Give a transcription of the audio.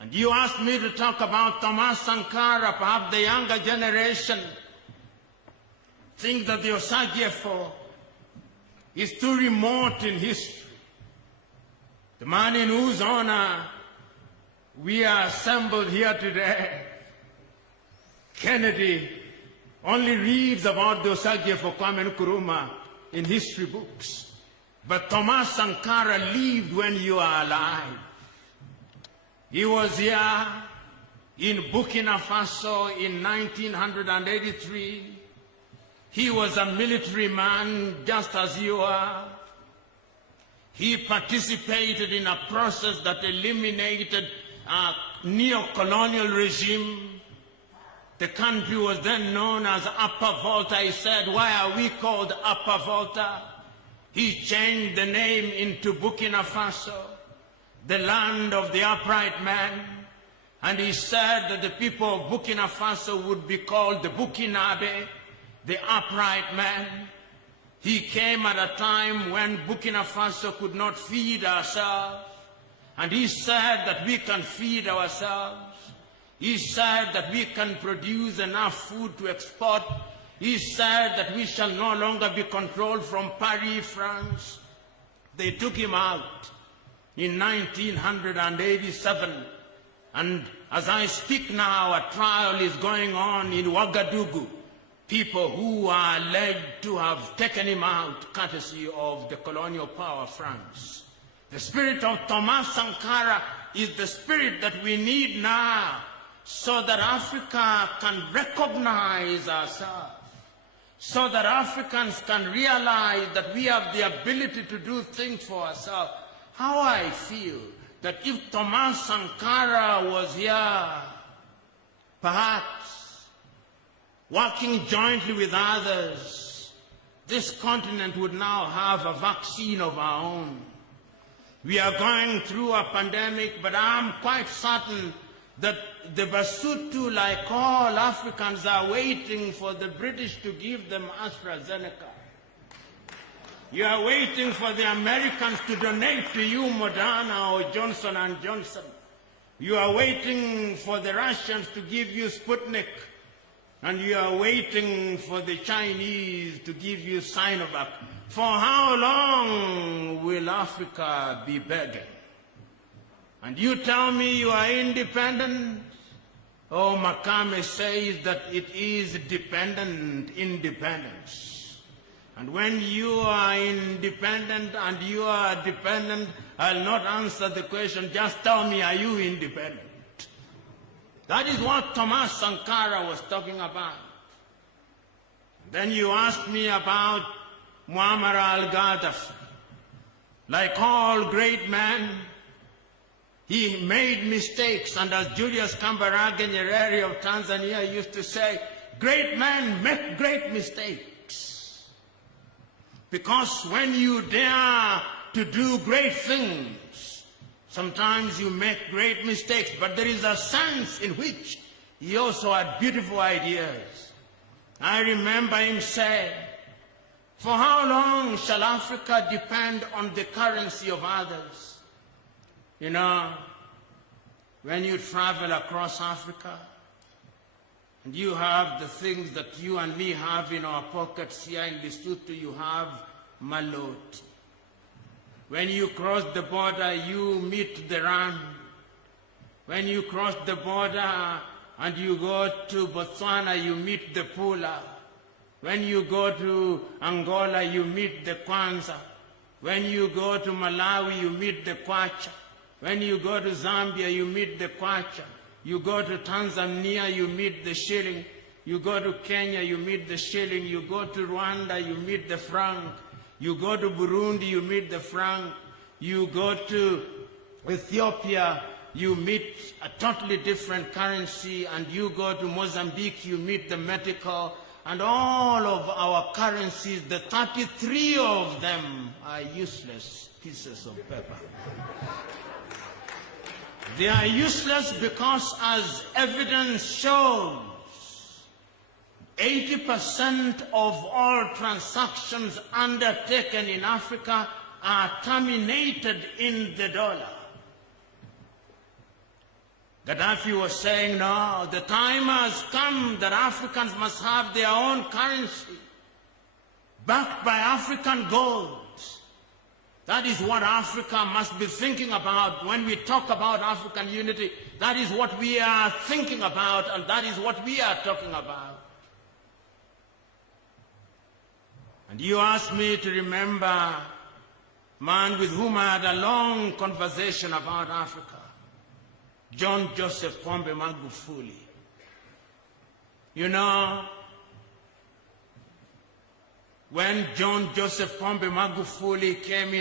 And you asked me to talk about Thomas Sankara, perhaps the younger generation think that the Osagefo is too remote in history. The man in whose honor we are assembled here today, Kennedy, only reads about the Osagefo Kwame Nkrumah in history books. But Thomas Sankara lived when you are alive. He was here in Burkina Faso in 1983. He was a military man just as you are. He participated in a process that eliminated a neo-colonial regime. The country was then known as Upper Volta. He said, why are we called Upper Volta? He changed the name into Burkina Faso, the land of the upright man. And he said that the people of Burkina Faso would be called the Burkinabe, the upright man. He came at a time when Burkina Faso could not feed ourselves. And he said that we can feed ourselves. He said that we can produce enough food to export. He said that we shall no longer be controlled from Paris, France. They took him out in 1987. And as I speak now, a trial is going on in Ouagadougou. People who are alleged to have taken him out courtesy of the colonial power France. The spirit of Thomas Sankara is the spirit that we need now so that Africa can recognize ourselves, so that Africans can realize that we have the ability to do things for ourselves. How I feel that if Thomas Sankara was here, perhaps working jointly with others, this continent would now have a vaccine of our own. We are going through a pandemic, but I'm quite certain that the Basutu, like all Africans, are waiting for the British to give them AstraZeneca. You are waiting for the Americans to donate to you Moderna or Johnson & Johnson. You are waiting for the Russians to give you Sputnik. And you are waiting for the Chinese to give you Sinovac. For how long will Africa be begging? And you tell me you are independent? Oh, Makame says that it is dependent independence. And when you are independent and you are dependent, I'll not answer the question, just tell me, are you independent? That is what Thomas Sankara was talking about. Then you asked me about Muammar al-Gaddafi. Like all great men, he made mistakes, and as Julius Kambarage Nyerere of Tanzania used to say, great men make great mistakes. Because when you dare to do great things, sometimes you make great mistakes, but there is a sense in which he also had beautiful ideas. I remember him say, for how long shall Africa depend on the currency of others? You know, when you travel across Africa, and you have the things that you and me have in our pockets here in Lesotho, you have malot. When you cross the border, you meet the ram. When you cross the border and you go to Botswana, you meet the pula. When you go to Angola, you meet the kwanza. When you go to Malawi, you meet the kwacha. When you go to Zambia, you meet the kwacha. You go to Tanzania, you meet the shilling. You go to Kenya, you meet the shilling. You go to Rwanda, you meet the franc. You go to Burundi, you meet the franc. You go to Ethiopia, you meet a totally different currency. And you go to Mozambique, you meet the metal. And all of our currencies, the 33 of them, are useless pieces of paper. They are useless because, as evidence shows, 80% of all transactions undertaken in Africa are terminated in the dollar. Gaddafi was saying, no, the time has come that Africans must have their own currency, backed by African gold. That is what Africa must be thinking about when we talk about African unity. That is what we are thinking about, and that is what we are talking about. And you asked me to remember a man with whom I had a long conversation about Africa, John Joseph Pombe Magufuli. You know, when John Joseph Pombe Magufuli came in